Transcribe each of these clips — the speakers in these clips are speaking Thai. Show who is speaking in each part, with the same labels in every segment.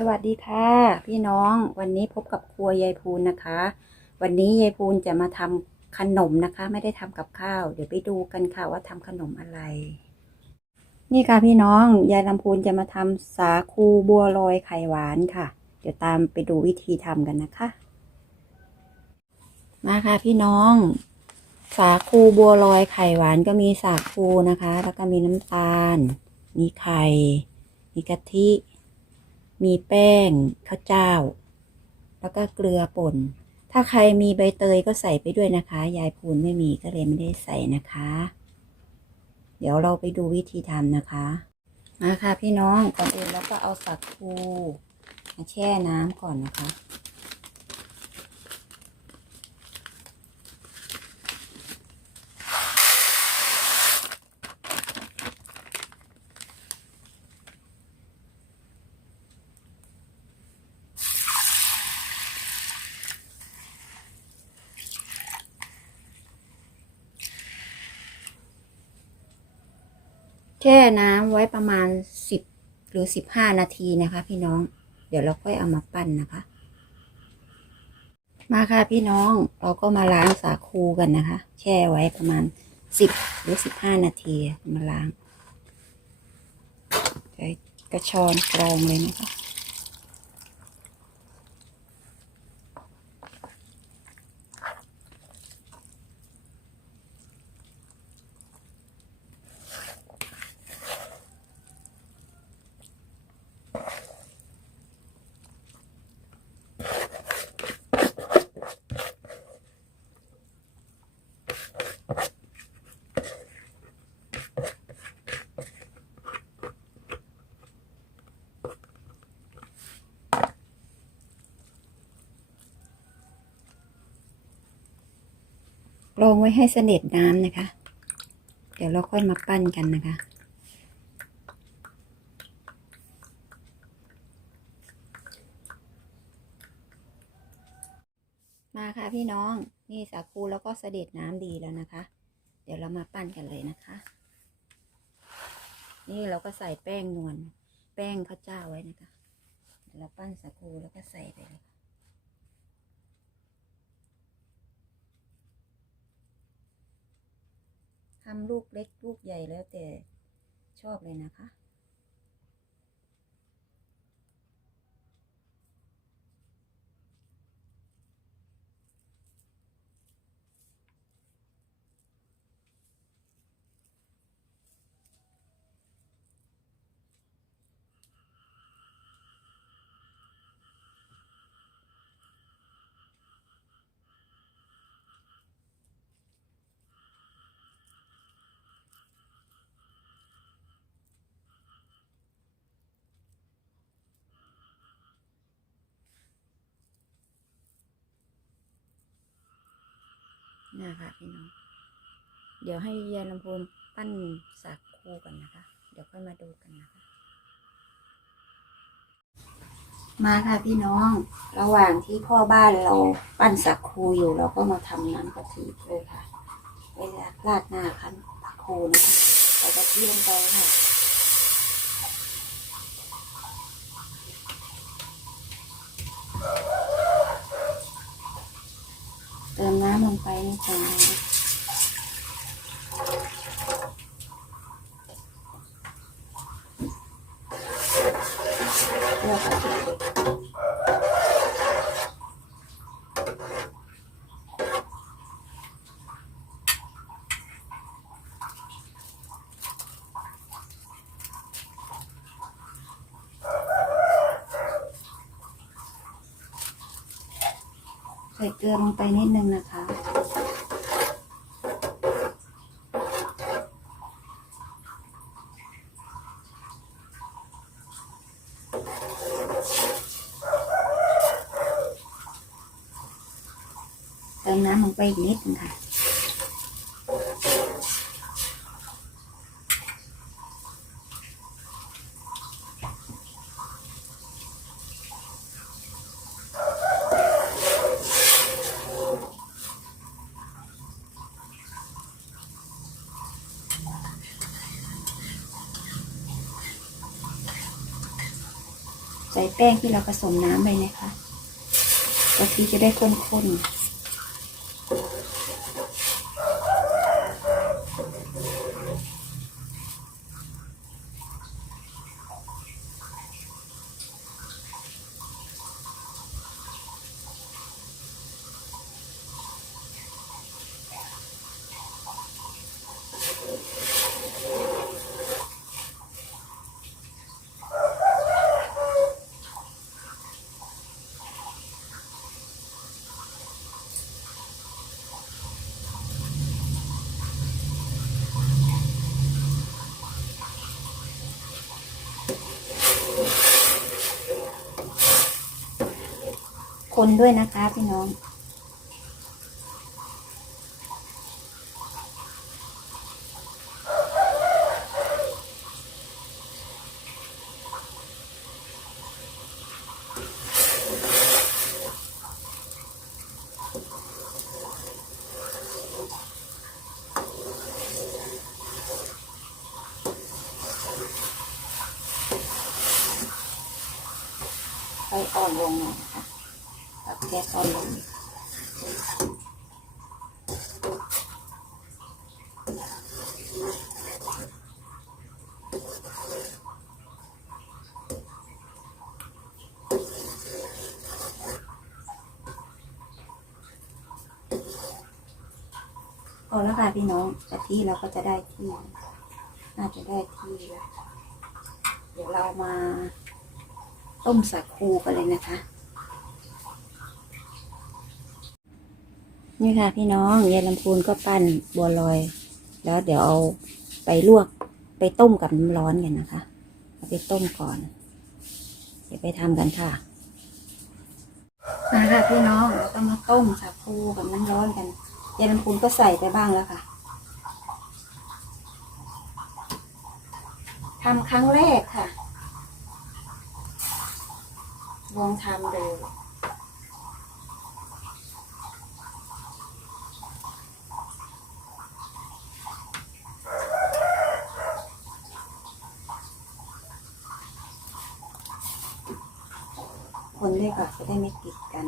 Speaker 1: สวัสดีค่ะ พี่น้องวันนี้พบกับครัวยายพูนนะคะ วันนี้ยายพูนจะมาทำขนมนะคะ ไม่ได้ทำกับข้าว เดี๋ยวไปดูกันค่ะว่าทำขนมอะไร นี่ค่ะพี่น้องยายลำพูนจะมาทำสาคูบัวลอยไข่หวานค่ะ เดี๋ยวตามไปดูวิธีทำกันนะคะ มาค่ะพี่น้อง สาคูบัวลอยไข่หวานก็มีสาคูนะคะ แล้วก็มีน้ำตาล มีไข่ มีกะทิ มีแป้งข้าวเจ้า แล้วก็เกลือป่น ถ้าใครมีใบเตยก็ใส่ไปด้วยนะคะ ยายพูนไม่มีก็เลยไม่ได้ใส่นะคะ เดี๋ยวเราไปดูวิธีทำนะคะ มาค่ะพี่น้องก่อนอื่นเราก็เอาสักคูมาแช่น้ำก่อนนะคะ แช่น้ำไว้ประมาณสิบหรือสิบห้านาทีนะคะ พี่น้อง เดี๋ยวเราค่อยเอามาปั้นนะคะ มาค่ะพี่น้องเราก็มาล้างสาคูกันนะคะ แช่ไว้ประมาณสิบหรือสิบห้านาทีมาล้างใช้กระชอนกรองเลยนะคะ ลงไว้ให้เสด็จน้ำนะคะ เดี๋ยวเราค่อยมาปั้นกันนะคะ มาค่ะพี่น้อง นี่สาคูแล้วก็เสด็จน้ำดีแล้วนะคะ เดี๋ยวเรามาปั้นกันเลยนะคะ นี่เราก็ใส่แป้งนวล แป้งข้าวเจ้าไว้นะคะเดี๋ยวเราปั้นสาคูแล้วก็ใส่ไปเลยค่ะ ทำลูกเล็กลูกใหญ่แล้วแต่ชอบเลยนะคะ นี่ค่ะพี่น้อง เดี๋ยวให้ยายลำพูนปั้นสักคูกันนะคะ เดี๋ยวค่อยมาดูกันนะคะ มาค่ะพี่น้อง ระหว่างที่พ่อบ้านเราปั้นสักคูอยู่เราก็มาทำน้ำกะทิเลยค่ะ เวลาราดหน้าคั้นผักคูนะคะใส่กะทิลงไปค่ะ เติม ของใส่เกลือลงไปนิดนึงนะคะ เติม น้ำลงไปอีกนิดนึงค่ะ ใส่แป้งที่เราผสมน้ำไปนะคะกะทิจะได้ข้นๆ คนด้วยนะคะพี่น้องไฟอ่อนลงหน่อย แก๊สอ่อนลงพอแล้วค่ะพี่น้องกะทิเราก็จะได้ที่ น่าจะได้ที่แล้วเดี๋ยวเรามาต้มสาคูกันเลยนะคะ นี่ค่ะพี่น้องยายลำพูนก็ปั้นบัวลอย แล้วเดี๋ยวเอาไปลวกไปต้มกับน้ำร้อนกันนะคะเอาไปต้มก่อน เดี๋ยวไปทำกันค่ะมาค่ะพี่น้องเราก็มาต้มสาคูกับน้ำร้อนกันยายลำพูนก็ใส่ไปบ้างแล้วค่ะทำครั้งแรกค่ะลองทำดู คนด้วยก่ะจะได้ไม่ติดกัน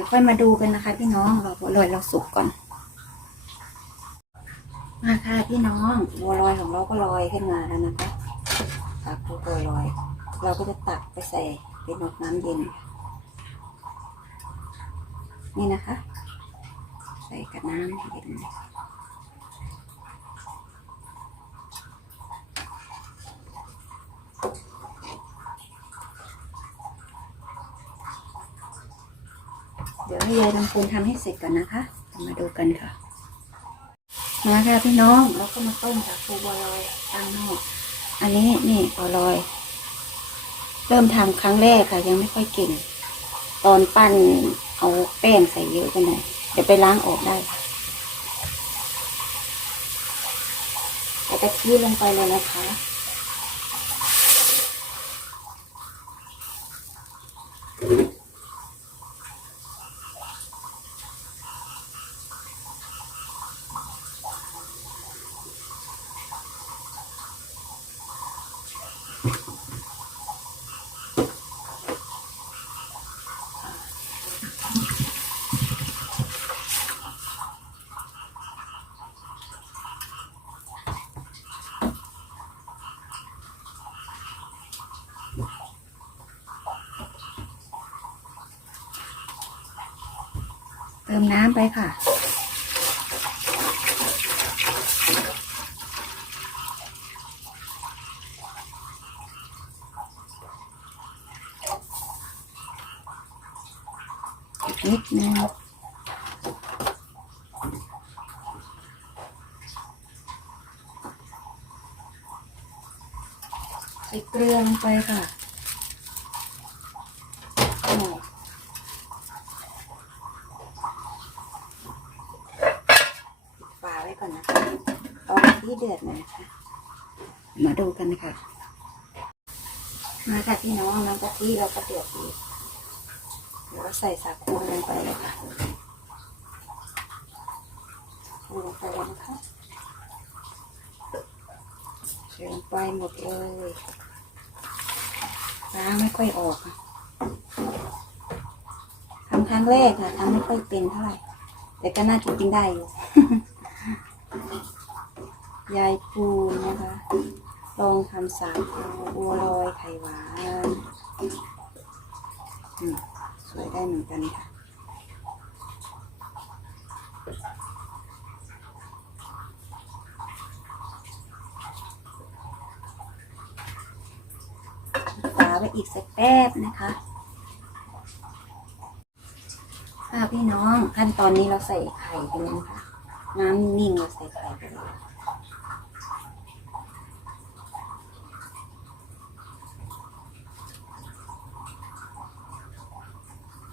Speaker 1: ดี๋ยวค่อยมาดูกันนะคะ พี่น้องเราบัวลอยเราสุกก่อน มาค่ะพี่น้องบัวลอยของเราก็ลอยขึ้นมาแล้วนะคะสาคูบัวลอย เราก็จะตักไปใส่เป็นหมดน้ำเย็น นี่นะคะ ใส่กับน้ำเย็นเดี๋ยว ให้ยายลำพูนทำให้เสร็จก่อนนะคะมาดูกันค่ะ มาค่ะพี่น้องเราก็มาต้มสากคูบัวลอยตั้งนอกอันนี้นี่บัวลอย เริ่มทำครั้งแรกค่ะ ยังไม่ค่อยเก่ง ตอนปั้นเอาแป้งใส่เยอะไปหน่อยเดี๋ยวไปล้างออกได้ค่ะใส่กะทิลงไปเลยนะคะ มน้ำไปค่ะ นิดนึงใส่เกลือลงไปค่ะโอ้ปิดฝาไว้ ก่อนนะคะรอกะทิเดือดนะคะ มาดูกันนะคะ มาค่ะพี่น้องน้ำกะทิเราก็เดือดดีเดี๋ยวเราใส่สาคูลงไปเลยค่ะลงไปเลยนะคะใส่ลงไปหมดเลยล้างไม่ค่อยออกค่ะทำครั้งแรกค่ะทำไม่ค่อยเป็นเท่าไหร่ แต่ก็น่าจะกินได้อยู่ ยายปูนะคะ ลองทำสาคูบัวลอยไข่หวานสวยได้เหมือนกันค่ะฝาไว้อีกสักแป๊บนะคะค่ะพี่น้องขั้นตอนนี้เราใส่ไข่ไปเลยนะคะ น้ำนิ่งเราใส่ไข่ไปเลย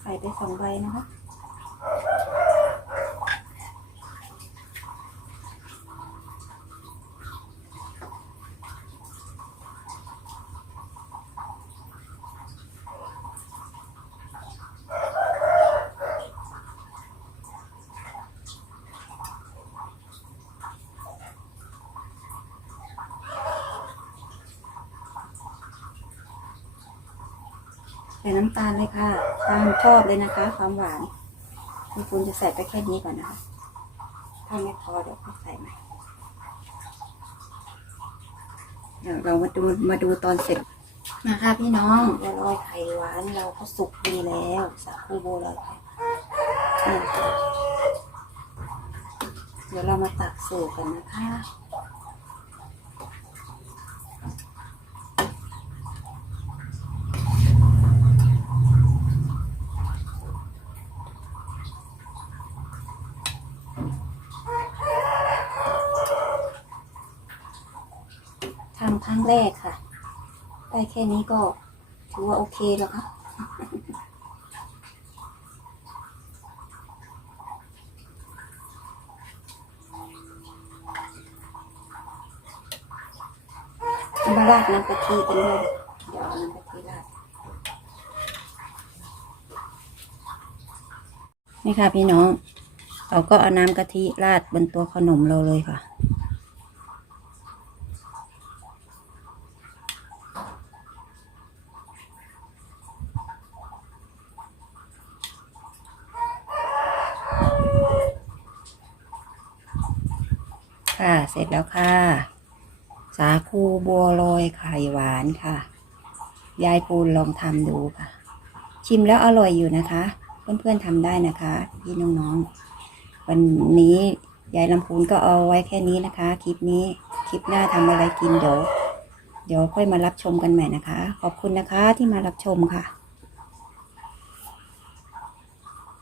Speaker 1: ใส่ไปสองใบนะคะ ส่น้ำตาลเลยค่ะ ตามชอบเลยนะคะ ความหวานคุณคุณจะใส่ไปแค่นี้ก่อนนะคะ ถ้าไม่พอเดี๋ยวค่อยใส่ใหม่เดี๋ยวเรามาดูมาดูตอนเสร็จมาค่ะพี่น้องบัวลอยไข่หวานเราก็สุกดีแล้วสาคูบัวลอยไข่นี่เดี๋ยวเรามาตักสูตรกันนะคะ ทำครั้งแรกค่ะ ได้แค่นี้ก็ถือว่าโอเคแล้วค่ะเอามาราดน้ำกะทิกันเลยเดี๋ยวน้ำกะทิราดนี่ค่ะพี่น้อง เราก็เอาน้ำกะทิราดบนตัวขนมเราเลยค่ะ ค่ะ เสร็จแล้วค่ะ สาคูบัวลอยไข่หวานค่ะ ยายปูนลองทำดูค่ะ ชิมแล้วอร่อยอยู่นะคะ เพื่อนๆทำได้นะคะ พี่น้องๆ วันนี้ยายลำพูนก็เอาไว้แค่นี้นะคะ คลิปนี้ คลิปหน้าทำอะไรกินเดี๋ยว เดี๋ยวค่อยมารับชมกันใหม่นะคะ ขอบคุณนะคะที่มารับชมค่ะ